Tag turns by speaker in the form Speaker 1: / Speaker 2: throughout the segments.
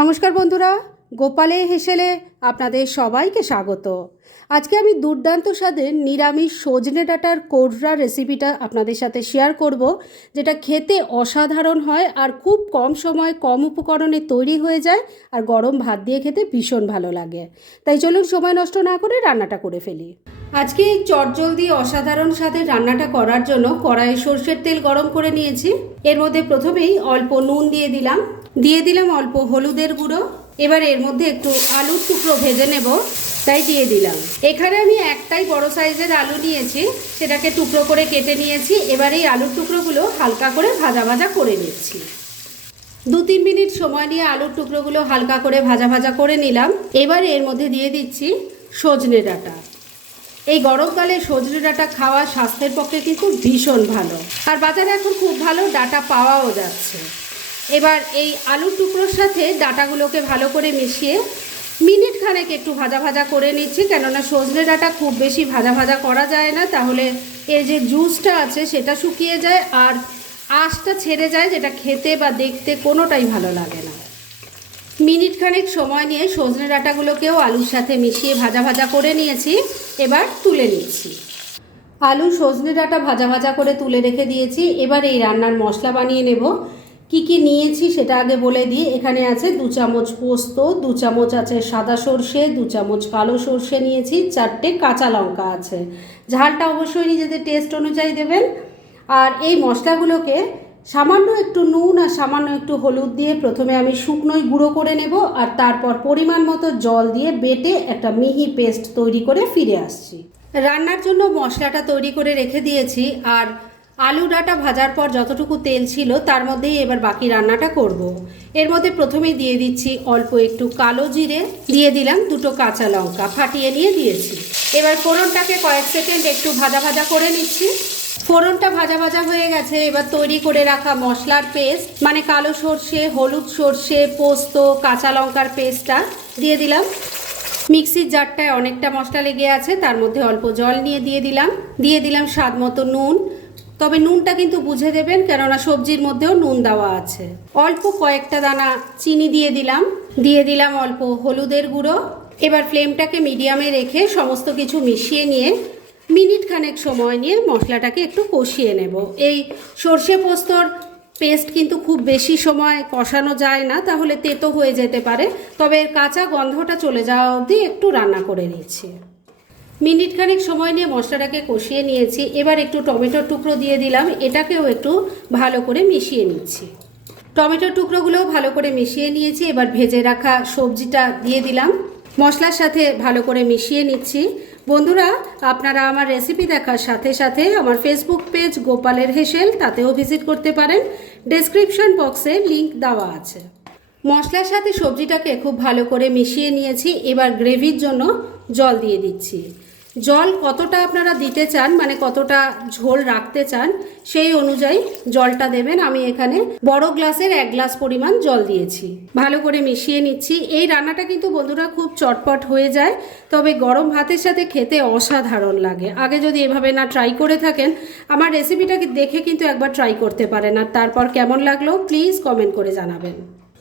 Speaker 1: নমস্কার বন্ধুরা, গোপালে হেসেলে আপনাদের সবাইকে স্বাগত। আজকে আমি দুর্দান্ত স্বাদের নিরামিষ সজনে ডাটার কোররা রেসিপিটা আপনাদের সাথে শেয়ার করব, যেটা খেতে অসাধারণ হয় আর খুব কম সময় কম উপকরণে তৈরি হয়ে যায় আর গরম ভাত দিয়ে খেতে ভীষণ ভালো লাগে। তাই চলুন সময় নষ্ট না করে রান্নাটা করে ফেলি। আজকে এই চটজলদি অসাধারণ স্বাদের রান্নাটা করার জন্য কড়াইয়ে সর্ষের তেল গরম করে নিয়েছি। এর মধ্যে প্রথমেই অল্প নুন দিয়ে দিলাম। দিয়ে দিলাম অল্প হলুদের গুঁড়ো। এবার এর মধ্যে একটু আলুর টুকরো ভেজে নেব, তাই দিয়ে দিলাম। এখানে আমি একটাই বড় সাইজের আলু নিয়েছি, সেটাকে টুকরো করে কেটে নিয়েছি। এবার এই আলুর টুকরোগুলো হালকা করে ভাজা ভাজা করে নিচ্ছি। দু তিন মিনিট সময় নিয়ে আলুর টুকরোগুলো হালকা করে ভাজা ভাজা করে নিলাম। এবার এর মধ্যে দিয়ে দিচ্ছি সজনে ডাঁটা। এই গরমকালে সজনে ডাঁটা খাওয়া স্বাস্থ্যের পক্ষে কিন্তু ভীষণ ভালো। আর বাজারে এখন খুব ভালো ডাটা পাওয়াও যাচ্ছে। এবার এই আলুর টুকরোর সাথে ডাঁটাগুলোকে ভালো করে মিশিয়ে মিনিট খানেক একটু ভাজা ভাজা করে নিচ্ছি, কেননা সজনে ডাঁটা খুব বেশি ভাজা ভাজা করা যায় না। তাহলে এর যে জুসটা আছে সেটা শুকিয়ে যায় আর আঁশটা ছেড়ে যায়, যেটা খেতে বা দেখতে কোনোটাই ভালো লাগে না। মিনিট খানেক সময় নিয়ে সজনে ডাঁটাগুলোকেও আলুর সাথে মিশিয়ে ভাজা ভাজা করে নিয়েছি, এবার তুলে নিচ্ছি। আলু সজনে ডাঁটা ভাজা ভাজা করে তুলে রেখে দিয়েছি, এবার এই রান্নার মশলা বানিয়ে নেব। কি কি নিয়েছি সেটা আগে বলে দিই। এখানে আছে দু চামচ পোস্ত, দু চামচ আছে সাদা সর্ষে, দু চামচ কালো সর্ষে নিয়েছি, চারটে কাঁচা লঙ্কা আছে। ঝালটা অবশ্যই নিজেদের টেস্ট অনুযায়ী দেবেন। আর এই মশলাগুলোকে সামান্য একটু নুন আর সামান্য একটু হলুদ দিয়ে প্রথমে আমি শুকনোই গুঁড়ো করে নেব আর তারপর পরিমাণ মতো জল দিয়ে বেটে একটা মিহি পেস্ট তৈরি করে ফিরে আসছি। রান্নার জন্য মশলাটা তৈরি করে রেখে দিয়েছি আর আলু ডাঁটা ভাজার পর যতটুকু তেল ছিল, তার মধ্যেই এবার বাকি রান্নাটা করব। এর মধ্যে প্রথমেই দিয়ে দিচ্ছি অল্প একটু কালো জিরে, দিয়ে দিলাম দুটো কাঁচা লঙ্কা, ফাটিয়ে নিয়ে দিয়েছি। এবার ফোড়নটাকে কয়েক সেকেন্ড একটু ভাজা ভাজা করে নিচ্ছি। ফোড়নটা ভাজা ভাজা হয়ে গেছে, এবার তৈরি করে রাখা মশলার পেস্ট মানে কালো সর্ষে, হলুদ সর্ষে, পোস্ত, কাঁচা লঙ্কার পেস্টটা দিয়ে দিলাম। মিক্সির জারটায় অনেকটা মশলা লেগে আছে, তার মধ্যে অল্প জল নিয়ে দিয়ে দিলাম। দিয়ে দিলাম স্বাদ মতো নুন তবে নুনটা কিন্তু বুঝে দেবেন, কেননা সবজির মধ্যেও নুন দেওয়া আছে। অল্প কয়েকটা দানা চিনি দিয়ে দিলাম। দিয়ে দিলাম অল্প হলুদের গুঁড়ো। এবার ফ্লেমটাকে মিডিয়ামে রেখে সমস্ত কিছু মিশিয়ে নিয়ে মিনিট খানেক সময় নিয়ে মশলাটাকে একটু কষিয়ে নেব। এই সর্ষে পোস্তর পেস্ট কিন্তু খুব বেশি সময় কষানো যায় না, তাহলে তেতো হয়ে যেতে পারে। তবে কাঁচা গন্ধটা চলে যাওয়া অবধি একটু রান্না করে নিচ্ছি। মিনিট খানেক সময় নিয়ে মশলাটাকে কষিয়ে নিয়েছি। এবার একটু টমেটোর টুকরো দিয়ে দিলাম। এটাকেও একটু ভালো করে মিশিয়ে নিচ্ছি। টমেটোর টুকরোগুলোও ভালো করে মিশিয়ে নিয়েছি। এবার ভেজে রাখা সবজিটা দিয়ে দিলাম। মশলার সাথে ভালো করে মিশিয়ে নিচ্ছি। বন্ধুরা, আপনারা আমার রেসিপি দেখার সাথে সাথে আমার ফেসবুক পেজ গোপালের হেসেল, তাতেও ভিজিট করতে পারেন। ডেসক্রিপশন বক্সে লিংক দেওয়া আছে। মশলার সাথে সবজিটাকে খুব ভালো করে মিশিয়ে নিয়েছি। এবার গ্রেভির জন্য জল দিয়ে দিচ্ছি। জল কতটা আপনারা দিতে চান মানে কতটা ঝোল রাখতে চান, সেই অনুযায়ী জলটা দেবেন। আমি এখানে বড় গ্লাসের এক গ্লাস পরিমাণ জল দিয়েছি। ভালো করে মিশিয়ে নিচ্ছি। এই রান্নাটা কিন্তু বন্ধুরা খুব চটপট হয়ে যায়, তবে গরম ভাতের সাথে খেতে অসাধারণ লাগে। আগে যদি এভাবে না ট্রাই করে থাকেন, আমার রেসিপিটাকে দেখে কিন্তু একবার ট্রাই করতে পারেন। আর তারপর কেমন লাগল প্লিজ কমেন্ট করে জানাবেন।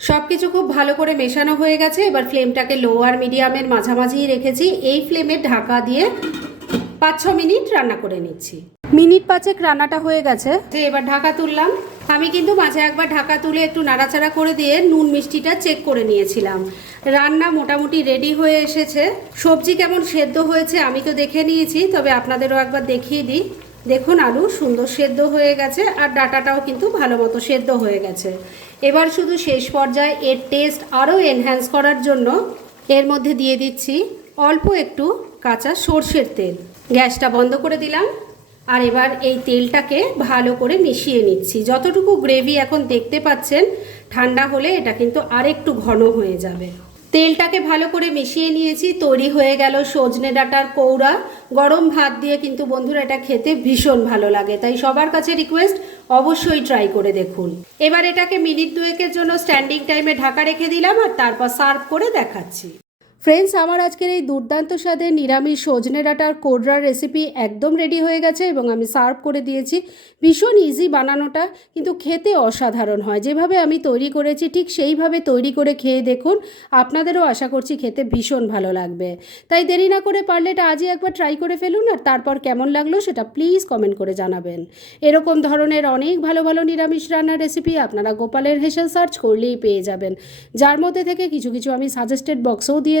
Speaker 1: সব কিছু খুব ভালো করে মেশানো হয়ে গেছে। এবার ফ্লেমটাকে লো আর মিডিয়ামের মাঝামাঝিই রেখেছি। এই ফ্লেমে ঢাকা দিয়ে পাঁচ ছ মিনিট রান্না করে নিচ্ছি। মিনিট পাঁচেক রান্নাটা হয়ে গেছে। যে এবার ঢাকা তুললাম। আমি কিন্তু মাঝে একবার ঢাকা তুলে একটু নাড়াচাড়া করে দিয়ে নুন মিষ্টিটা চেক করে নিয়েছিলাম। রান্না মোটামুটি রেডি হয়ে এসেছে। সবজি কেমন সেদ্ধ হয়েছে আমি তো দেখে নিয়েছি, তবে আপনাদেরও একবার দেখিয়ে দিই। দেখুন আলু সুন্দর সেদ্ধ হয়ে গেছে আর ডাটাটাও কিন্তু ভালো মতো সেদ্ধ হয়ে গেছে। এবার শুধু শেষ পর্যায়ে এর টেস্ট আরও এনহ্যান্স করার জন্য এর মধ্যে দিয়ে দিচ্ছি অল্প একটু কাঁচা সর্ষের তেল। গ্যাসটা বন্ধ করে দিলাম। আর এবার এই তেলটাকে ভালো করে মিশিয়ে নিচ্ছি। যতটুকু গ্রেভি এখন দেখতে পাচ্ছেন, ঠান্ডা হলে এটা কিন্তু আরেকটু ঘন হয়ে যাবে। তেলটাকে ভালো করে মিশিয়ে নিয়েছি, তৈরি হয়ে গেল সজনে ডাঁটার কৌড়া। গরম ভাত দিয়ে কিন্তু বন্ধুরা এটা খেতে ভীষণ ভালো লাগে, তাই সবার কাছে রিকোয়েস্ট অবশ্যই ট্রাই করে দেখুন। এবার এটাকে মিনিট দুয়েকের জন্য স্ট্যান্ডিং টাইমে ঢাকা রেখে দিলাম আর তারপর সার্ভ করে দেখাচ্ছি। ফ্রেন্ডস আমার আজকের এই দুর্দান্ত স্বাদের নিরামিষ সজনে ডাঁটার কোডরার রেসিপি একদম রেডি হয়ে গেছে এবং আমি সার্ভ করে দিয়েছি। ভীষণ ইজি বানানোটা, কিন্তু খেতে অসাধারণ হয়। যেভাবে আমি তৈরি করেছি, ঠিক সেইভাবে তৈরি করে খেয়ে দেখুন, আপনাদেরও আশা করছি খেতে ভীষণ ভালো লাগবে। তাই দেরি না করে পারলে এটা আজই একবার ট্রাই করে ফেলুন আর তারপর কেমন লাগল সেটা প্লিজ কমেন্ট করে জানাবেন। এরকম ধরনের অনেক ভালো ভালো নিরামিষ রান্নার রেসিপি আপনারা গোপালের হেসেল সার্চ করলেই পেয়ে যাবেন। যার মধ্যে থেকে কিছু কিছু আমি সাজেস্টেড বক্সও দিয়ে